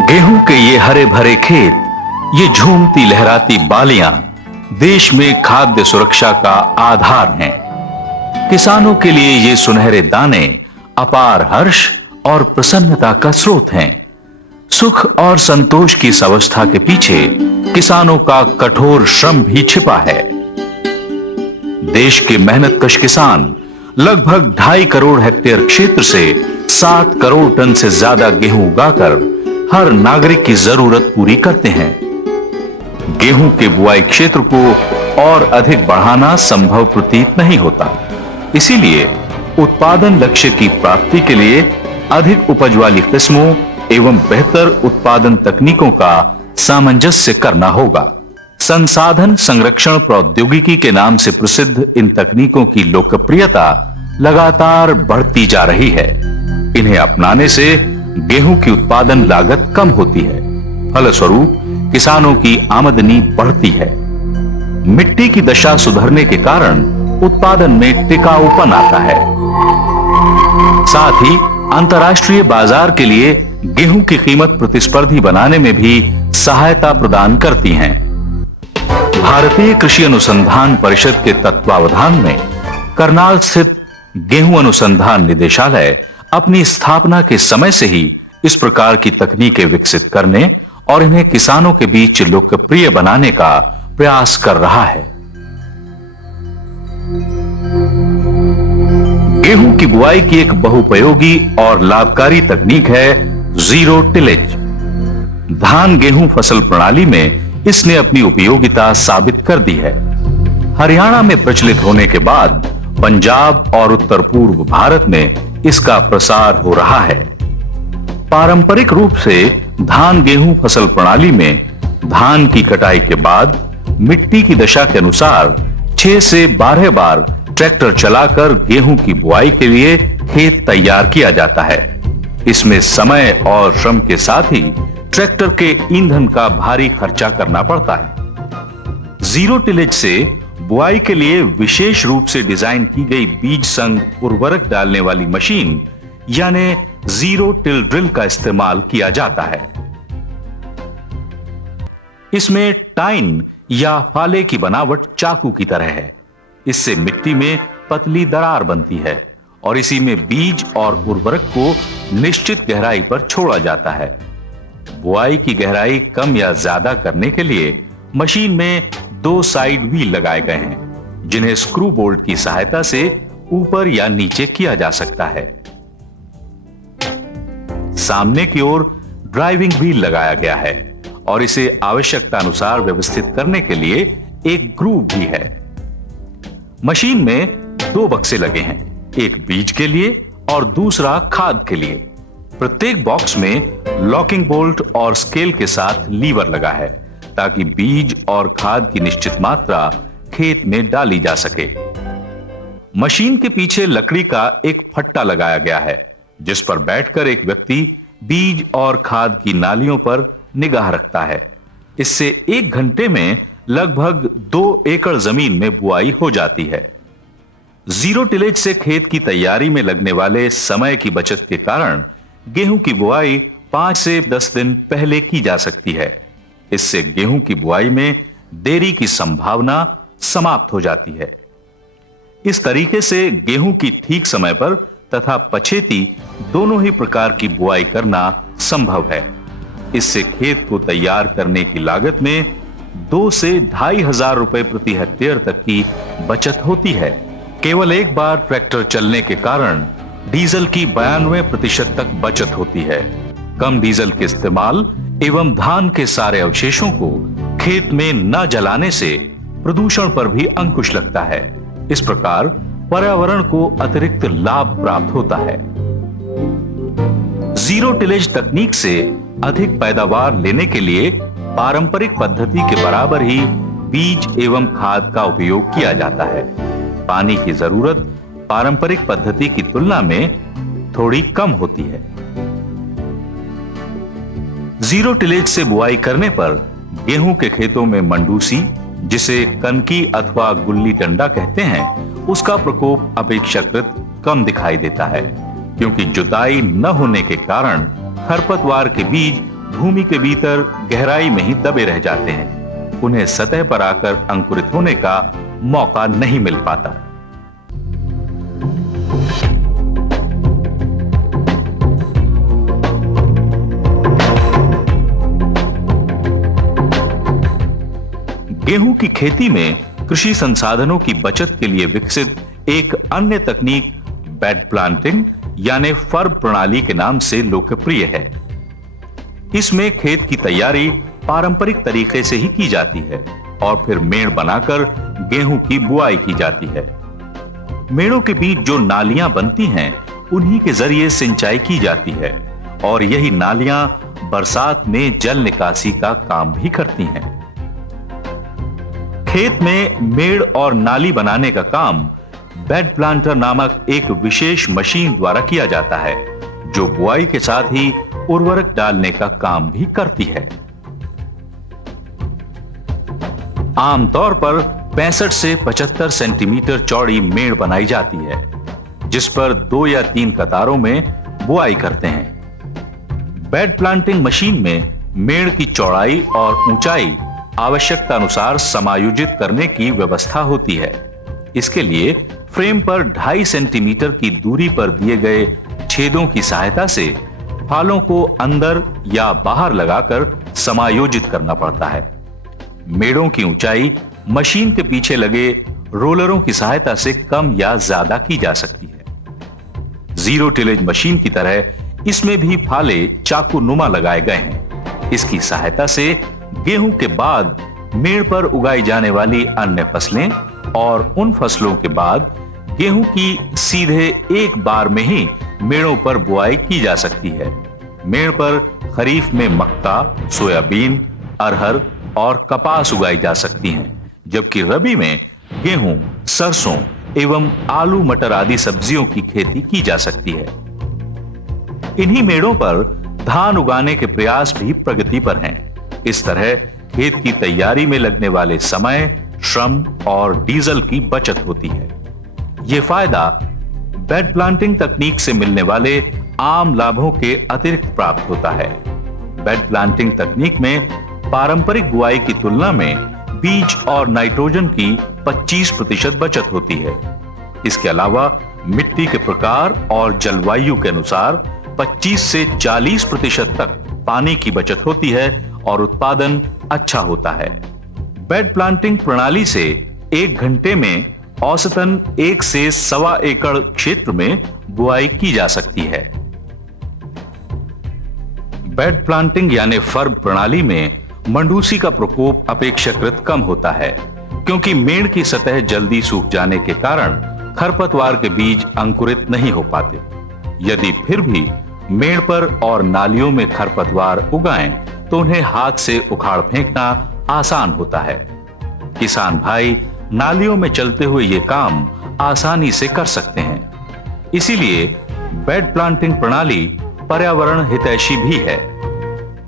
गेहूं के ये हरे भरे खेत, ये झूमती लहराती बालियां देश में खाद्य सुरक्षा का आधार हैं। किसानों के लिए ये सुनहरे दाने अपार हर्ष और प्रसन्नता का स्रोत हैं। सुख और संतोष की इस अवस्था के पीछे किसानों का कठोर श्रम भी छिपा है। देश के मेहनतकश किसान लगभग 2.5 करोड़ हेक्टेयर क्षेत्र से 7 करोड़ टन से ज्यादा गेहूं उगाकर हर नागरिक की जरूरत पूरी करते हैं। गेहूं के बुआई क्षेत्र को और अधिक बढ़ाना संभव प्रतीत नहीं होता। इसीलिए उत्पादन लक्ष्य की प्राप्ति के लिए अधिक उपज वाली किस्मों एवं बेहतर उत्पादन तकनीकों का सामंजस्य करना होगा। संसाधन संरक्षण प्रौद्योगिकी के नाम से प्रसिद्ध इन तकनीकों की लोकप्रियता लगातार बढ़ती जा रही है। इन्हें अपनाने से गेहूं की उत्पादन लागत कम होती है, फलस्वरूप किसानों की आमदनी बढ़ती है। मिट्टी की दशा सुधरने के कारण उत्पादन में टिकाऊपन आता है। साथ ही अंतर्राष्ट्रीय बाजार के लिए गेहूं की कीमत प्रतिस्पर्धी बनाने में भी सहायता प्रदान करती हैं। भारतीय कृषि अनुसंधान परिषद के तत्वावधान में करनाल स्थित गेहूं अनुसंधान निदेशालय अपनी स्थापना के समय से ही इस प्रकार की तकनीकें विकसित करने और इन्हें किसानों के बीच लोकप्रिय बनाने का प्रयास कर रहा है। गेहूं की बुआई की एक बहुपयोगी और लाभकारी तकनीक है जीरो टिलेज। धान गेहूं फसल प्रणाली में इसने अपनी उपयोगिता साबित कर दी है। हरियाणा में प्रचलित होने के बाद पंजाब और उत्तर पूर्व भारत में इसका प्रसार हो रहा है। पारंपरिक रूप से धान गेहूं फसल प्रणाली में धान की कटाई के बाद मिट्टी की दशा के अनुसार 6 से 12 बार ट्रैक्टर चलाकर गेहूं की बुआई के लिए खेत तैयार किया जाता है। इसमें समय और श्रम के साथ ही ट्रैक्टर के ईंधन का भारी खर्चा करना पड़ता है। जीरो टिलेज से बुआई के लिए विशेष रूप से डिजाइन की गई बीज संग उर्वरक डालने वाली मशीन यानी जीरो टिल ड्रिल का इस्तेमाल किया जाता है। इसमें टाइन या फाले की बनावट चाकू की तरह है। इससे मिट्टी में पतली दरार बनती है और इसी में बीज और उर्वरक को निश्चित गहराई पर छोड़ा जाता है। बुआई की गहराई कम या ज्यादा करने के लिए मशीन में 2 साइड व्हील लगाए गए हैं, जिन्हें स्क्रू बोल्ट की सहायता से ऊपर या नीचे किया जा सकता है। सामने की ओर ड्राइविंग व्हील लगाया गया है और इसे आवश्यकता अनुसार व्यवस्थित करने के लिए एक ग्रूव भी है। मशीन में 2 बक्से लगे हैं, एक बीज के लिए और दूसरा खाद के लिए। प्रत्येक बॉक्स में लॉकिंग बोल्ट और स्केल के साथ लीवर लगा है ताकि बीज और खाद की निश्चित मात्रा खेत में डाली जा सके। मशीन के पीछे लकड़ी का एक फट्टा लगाया गया है, जिस पर बैठकर एक व्यक्ति बीज और खाद की नालियों पर निगाह रखता है। इससे 1 घंटे में लगभग 2 एकड़ जमीन में बुआई हो जाती है। जीरो टिलेज से खेत की तैयारी में लगने वाले समय की बचत के कारण गेहूं की बुआई 5 से 10 दिन पहले की जा सकती है। इससे गेहूं की बुआई में देरी की संभावना समाप्त हो जाती है। इस तरीके से गेहूं की ठीक समय पर तथा पछेती दोनों ही प्रकार की बुआई करना संभव है। इससे खेत को तैयार करने की लागत में 2 से 2,500 रुपए प्रति हेक्टेयर तक की बचत होती है। केवल एक बार ट्रैक्टर चलने के कारण डीजल की 92% तक बचत होती है। कम डीजल के इस्तेमाल एवं धान के सारे अवशेषों को खेत में न जलाने से प्रदूषण पर भी अंकुश लगता है। इस प्रकार पर्यावरण को अतिरिक्त लाभ प्राप्त होता है। जीरो टिलेज तकनीक से अधिक पैदावार लेने के लिए पारंपरिक पद्धति के बराबर ही बीज एवं खाद का उपयोग किया जाता है। पानी की जरूरत पारंपरिक पद्धति की तुलना में थोड़ी कम होती है। जीरो टिलेज से बुआई करने पर गेहूं के खेतों में मंडूसी, जिसे कनकी अथवा गुल्ली डंडा कहते हैं, उसका प्रकोप अपेक्षाकृत कम दिखाई देता है, क्योंकि जुताई न होने के कारण खरपतवार के बीज भूमि के भीतर गहराई में ही दबे रह जाते हैं। उन्हें सतह पर आकर अंकुरित होने का मौका नहीं मिल पाता। गेहूं की खेती में कृषि संसाधनों की बचत के लिए विकसित एक अन्य तकनीक बेड प्लांटिंग यानी फर्व प्रणाली के नाम से लोकप्रिय है। इसमें खेत की तैयारी पारंपरिक तरीके से ही की जाती है और फिर मेड़ बनाकर गेहूं की बुआई की जाती है। मेड़ों के बीच जो नालियां बनती हैं, उन्हीं के जरिए सिंचाई की जाती है और यही नालियां बरसात में जल निकासी का काम भी करती हैं। खेत में मेड़ और नाली बनाने का काम बेड प्लांटर नामक एक विशेष मशीन द्वारा किया जाता है, जो बुआई के साथ ही उर्वरक डालने का काम भी करती है। आमतौर पर 65 से 75 सेंटीमीटर चौड़ी मेड़ बनाई जाती है, जिस पर 2 या 3 कतारों में बुआई करते हैं। बेड प्लांटिंग मशीन में मेड़ की चौड़ाई और ऊंचाई आवश्यकता अनुसार समायोजित करने की व्यवस्था होती है। इसके लिए फ्रेम पर 2.5 सेंटीमीटर की दूरी पर दिए गए छेदों की सहायता से फालों को अंदर या बाहर लगाकर समायोजित करना पड़ता है। मेड़ों की ऊंचाई मशीन के पीछे लगे रोलरों की सहायता से कम या ज्यादा की जा सकती है। जीरो टिलेज मशीन की तरह इसमें भी फाले चाकू नुमा लगाए गए हैं। इसकी सहायता से गेहूं के बाद मेड़ पर उगाई जाने वाली अन्य फसलें और उन फसलों के बाद गेहूं की सीधे एक बार में ही मेड़ों पर बुआई की जा सकती है। मेड़ पर खरीफ में मक्का, सोयाबीन, अरहर और कपास उगाई जा सकती हैं, जबकि रबी में गेहूं, सरसों एवं आलू मटर आदि सब्जियों की खेती की जा सकती है। इन्हीं मेड़ों पर धान उगाने के प्रयास भी प्रगति पर हैं। इस तरह खेत की तैयारी में लगने वाले समय, श्रम और डीजल की बचत होती है। यह फायदा बेड प्लांटिंग तकनीक से मिलने वाले आम लाभों के अतिरिक्त प्राप्त होता है। बेड प्लांटिंग तकनीक में पारंपरिक बुआई की तुलना में बीज और नाइट्रोजन की 25% बचत होती है। इसके अलावा मिट्टी के प्रकार और जलवायु के अनुसार 25 से 40% तक पानी की बचत होती है और उत्पादन अच्छा होता है। बेड प्लांटिंग प्रणाली से 1 घंटे में औसतन 1 से 1.25 एकड़ क्षेत्र में बुआई की जा सकती है। बेड प्लांटिंग यानी फर्व प्रणाली में मंडूसी का प्रकोप अपेक्षाकृत कम होता है, क्योंकि मेड़ की सतह जल्दी सूख जाने के कारण खरपतवार के बीज अंकुरित नहीं हो पाते। यदि फिर भी मेड़ पर और नालियों में खरपतवार उगाएं, तो उन्हें हाथ से उखाड़ फेंकना आसान होता है। किसान भाई नालियों में चलते हुए ये काम आसानी से कर सकते हैं। इसीलिए बेड प्लांटिंग प्रणाली पर्यावरण हितैषी भी है।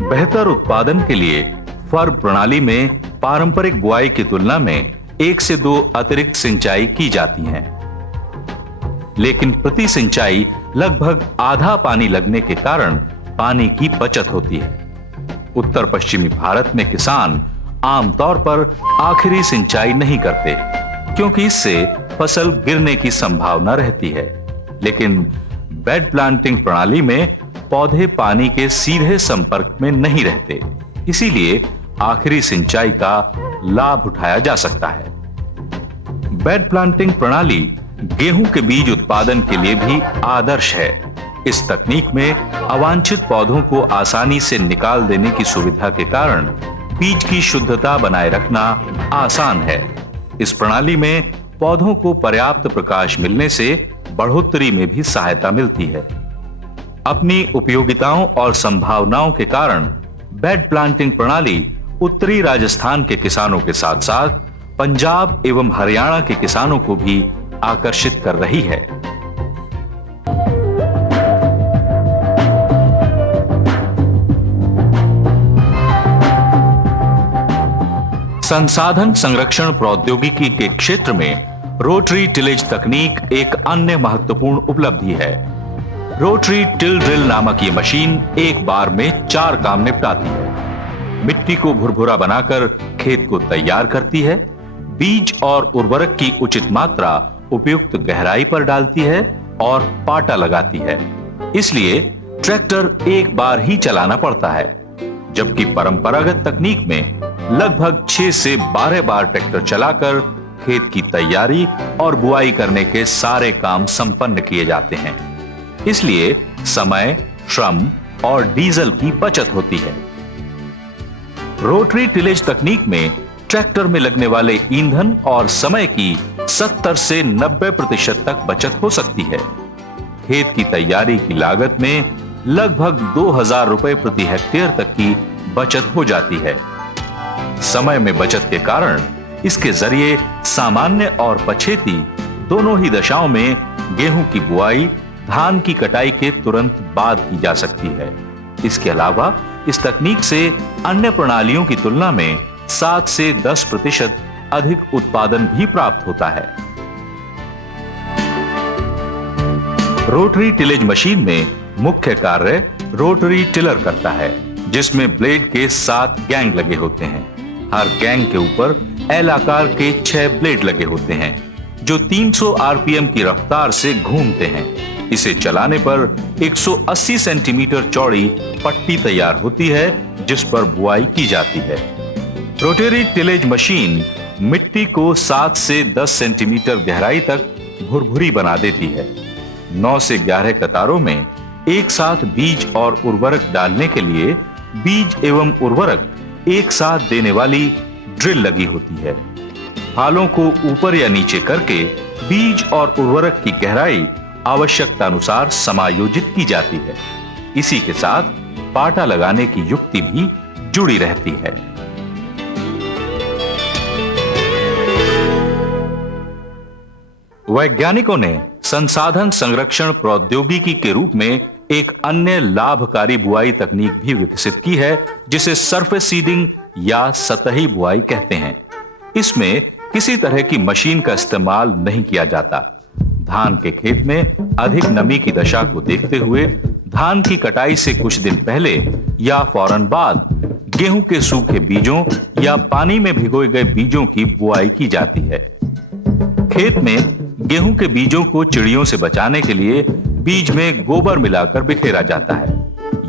बेहतर उत्पादन के लिए फर्व प्रणाली में पारंपरिक बुआई की तुलना में 1 से 2 अतिरिक्त सिंचाई की जाती हैं, लेकिन प्रति सिंचाई लगभग आधा पानी लगने के कारण पानी की बचत होती है। उत्तर पश्चिमी भारत में किसान आमतौर पर आखिरी सिंचाई नहीं करते, क्योंकि इससे फसल गिरने की संभावना रहती है। लेकिन बेड प्लांटिंग प्रणाली में पौधे पानी के सीधे संपर्क में नहीं रहते, इसीलिए आखिरी सिंचाई का लाभ उठाया जा सकता है। बेड प्लांटिंग प्रणाली गेहूं के बीज उत्पादन के लिए भी आदर्श है। इस तकनीक में अवांछित पौधों को आसानी से निकाल देने की सुविधा के कारण बीज की शुद्धता बनाए रखना आसान है। इस प्रणाली में पौधों को पर्याप्त प्रकाश मिलने से बढ़ोतरी में भी सहायता मिलती है। अपनी उपयोगिताओं और संभावनाओं के कारण बेड प्लांटिंग प्रणाली उत्तरी राजस्थान के किसानों के साथ साथ पंजाब एवं हरियाणा के किसानों को भी आकर्षित कर रही है। संसाधन संरक्षण प्रौद्योगिकी के क्षेत्र में रोटरी टिलेज तकनीक एक अन्य महत्वपूर्ण उपलब्धि है। रोटरी टिल ड्रिल नामक ये मशीन एक बार में 4 काम निपटाती है। मिट्टी को भुरभुरा बनाकर खेत को तैयार करती है, बीज और उर्वरक की उचित मात्रा उपयुक्त गहराई पर डालती है और पाटा लगाती है। इसलिए ट्रैक्टर एक बार ही चलाना पड़ता है, जबकि परंपरागत तकनीक में लगभग 6 से 12 बार ट्रैक्टर चलाकर खेत की तैयारी और बुआई करने के सारे काम संपन्न किए जाते हैं। इसलिए समय, श्रम और डीजल की बचत होती है। रोटरी टिलेज तकनीक में ट्रैक्टर में लगने वाले ईंधन और समय की 70 से 90% तक बचत हो सकती है। खेत की तैयारी की लागत में लगभग 2000 रुपए प्रति हेक्टेयर तक की बचत हो जाती है। समय में बचत के कारण इसके जरिए सामान्य और पछेती दोनों ही दशाओं में गेहूं की बुआई, धान की कटाई के तुरंत बाद की जा सकती है। इसके अलावा इस तकनीक से अन्य प्रणालियों की तुलना में 7 से 10% अधिक उत्पादन भी प्राप्त होता है। रोटरी टिलेज मशीन में मुख्य कार्य रोटरी टिलर करता है, जिसमें ब्लेड के 7 गैंग लगे होते हैं। हर गैंग के ऊपर एल आकार के 6 ब्लेड लगे होते हैं, जो 300 आरपीएम की रफ्तार से घूमते हैं। इसे चलाने पर 180 सेंटीमीटर चौड़ी पट्टी तैयार होती है, जिस पर बुआई की जाती है। रोटरी टिलेज मशीन मिट्टी को 7 से 10 सेंटीमीटर गहराई तक भुरभुरी बना देती है। 9 से 11 कतारों में एक साथ बीज और उर्वरक डालने के लिए बीज एवं उर्वरक एक साथ देने वाली ड्रिल लगी होती है। फालों को ऊपर या नीचे करके बीज और उर्वरक की गहराई आवश्यकता अनुसार समायोजित की जाती है। इसी के साथ पाटा लगाने की युक्ति भी जुड़ी रहती है। वैज्ञानिकों ने संसाधन संरक्षण प्रौद्योगिकी के रूप में एक अन्य लाभकारी बुआई तकनीक भी विकसित की है, जिसे सरफेस सीडिंग या सतही बुआई कहते हैं। इसमें किसी तरह की मशीन का इस्तेमाल नहीं किया जाता। धान के खेत में अधिक नमी की दशा को देखते हुए धान की कटाई से कुछ दिन पहले या फौरन बाद गेहूं के सूखे बीजों या पानी में भिगोए गए बीजों की बुआई की जाती है। खेत में गेहूं के बीजों को चिड़ियों से बचाने के लिए बीज में गोबर मिलाकर बिखेरा जाता है।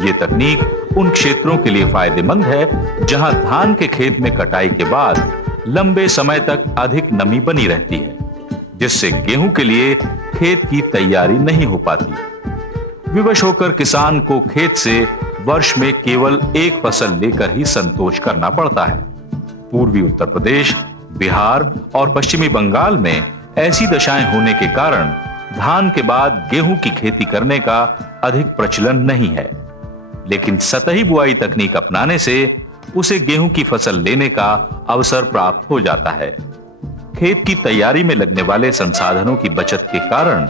ये तकनीक उन क्षेत्रों के लिए फायदेमंद है जहां धान के खेत में कटाई के बाद लंबे समय तक अधिक नमी बनी रहती है, जिससे गेहूं के लिए खेत की तैयारी नहीं हो पाती। विवश होकर किसान को खेत से वर्ष में केवल एक फसल लेकर ही संतोष करना पड़ता है। पूर्वी उत्तर प्रदेश, बिहार और पश्चिमी बंगाल में ऐसी दशाएं होने के कारण धान के बाद गेहूं की खेती करने का अधिक प्रचलन नहीं है। लेकिन सतही बुआई तकनीक अपनाने से उसे गेहूं की फसल लेने का अवसर प्राप्त हो जाता है। खेत की तैयारी में लगने वाले संसाधनों की बचत के कारण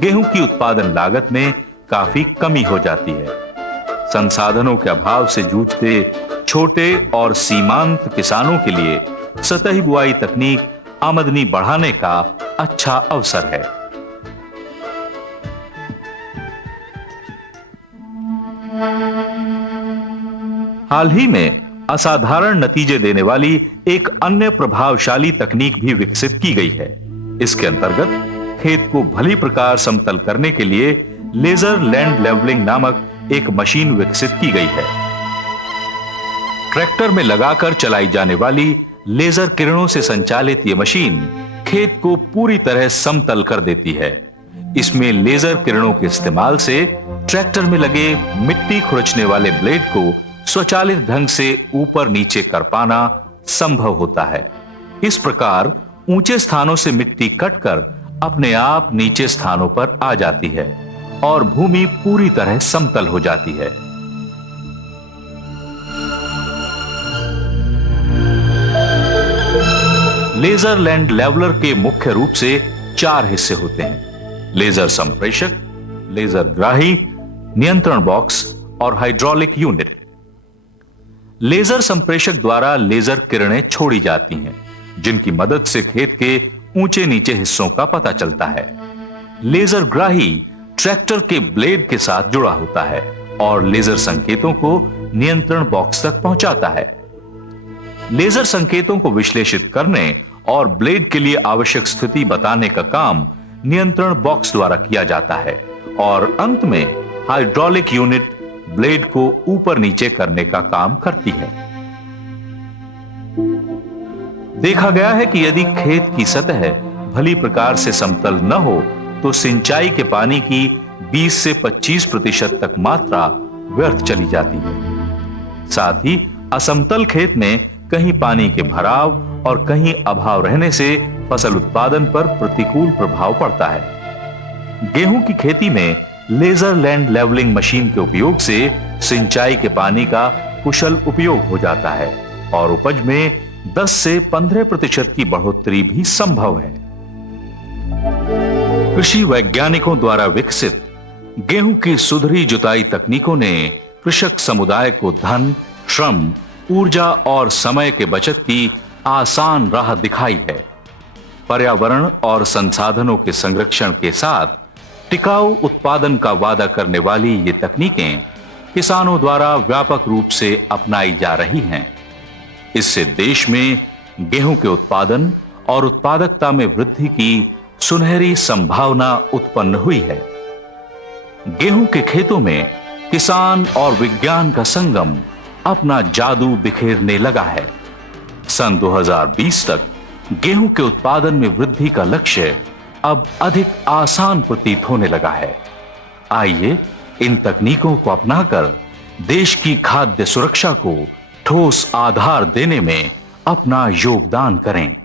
गेहूं की उत्पादन लागत में काफी कमी हो जाती है। संसाधनों के अभाव से जूझते छोटे और सीमांत किसानों के लिए सतही बुआई तकनीक आमदनी बढ़ाने का अच्छा अवसर है। हाल ही में असाधारण नतीजे देने वाली एक अन्य प्रभावशाली तकनीक भी विकसित की गई है। इसके अंतर्गत खेत को भली प्रकार समतल करने के लिए लेजर लैंड लेवलिंग नामक एक मशीन विकसित की गई है। ट्रैक्टर में लगाकर चलाई जाने वाली लेजर किरणों से संचालित यह मशीन खेत को पूरी तरह समतल कर देती है। इसमें लेजर किरणों के इस्तेमाल से ट्रैक्टर में लगे मिट्टी खुरचने वाले ब्लेड को स्वचालित ढंग से ऊपर नीचे कर पाना संभव होता है। इस प्रकार ऊंचे स्थानों से मिट्टी कटकर अपने आप नीचे स्थानों पर आ जाती है और भूमि पूरी तरह समतल हो जाती है। लेजर लैंड लेवलर के मुख्य रूप से 4 हिस्से होते हैं: लेजर संप्रेषक, लेजर ग्राही, नियंत्रण बॉक्स और हाइड्रोलिक यूनिट। लेजर संप्रेषक द्वारा लेजर किरणें छोड़ी जाती हैं, जिनकी मदद से खेत के ऊंचे नीचे हिस्सों का पता चलता है। लेजर ग्राही ट्रैक्टर के ब्लेड के साथ जुड़ा होता है और लेजर संकेतों को नियंत्रण बॉक्स तक पहुंचाता है। लेजर संकेतों को विश्लेषित करने और ब्लेड के लिए आवश्यक स्थिति बताने का काम नियंत्रण बॉक्स द्वारा किया जाता है और अंत में हाइड्रोलिक यूनिट ब्लेड को ऊपर नीचे करने का काम करती है। देखा गया है कि यदि खेत की सतह भली प्रकार से समतल न हो तो सिंचाई के पानी की 20 से 25% तक मात्रा व्यर्थ चली जाती है। साथ ही असमतल खेत में कहीं पानी के भराव और कहीं अभाव रहने से फसल उत्पादन पर प्रतिकूल प्रभाव पड़ता है। गेहूं की खेती में लेजर लैंड लेवलिंग मशीन के उपयोग से सिंचाई के पानी का कुशल उपयोग हो जाता है और उपज में 10 से 15% की बढ़ोतरी भी संभव है। कृषि वैज्ञानिकों द्वारा विकसित गेहूं की सुधरी जुताई तकनीकों ने कृषक समुदाय को धन, श्रम, ऊर्जा और समय के बचत की आसान राह दिखाई है। पर्यावरण और संसाधनों के संरक्षण के साथ टिकाऊ उत्पादन का वादा करने वाली ये तकनीकें किसानों द्वारा व्यापक रूप से अपनाई जा रही हैं। इससे देश में गेहूं के उत्पादन और उत्पादकता में वृद्धि की सुनहरी संभावना उत्पन्न हुई है। गेहूं के खेतों में किसान और विज्ञान का संगम अपना जादू बिखेरने लगा है। सन 2020 तक गेहूं के उत्पादन में वृद्धि का लक्ष्य अब अधिक आसान प्रतीत होने लगा है। आइए इन तकनीकों को अपनाकर देश की खाद्य सुरक्षा को ठोस आधार देने में अपना योगदान करें।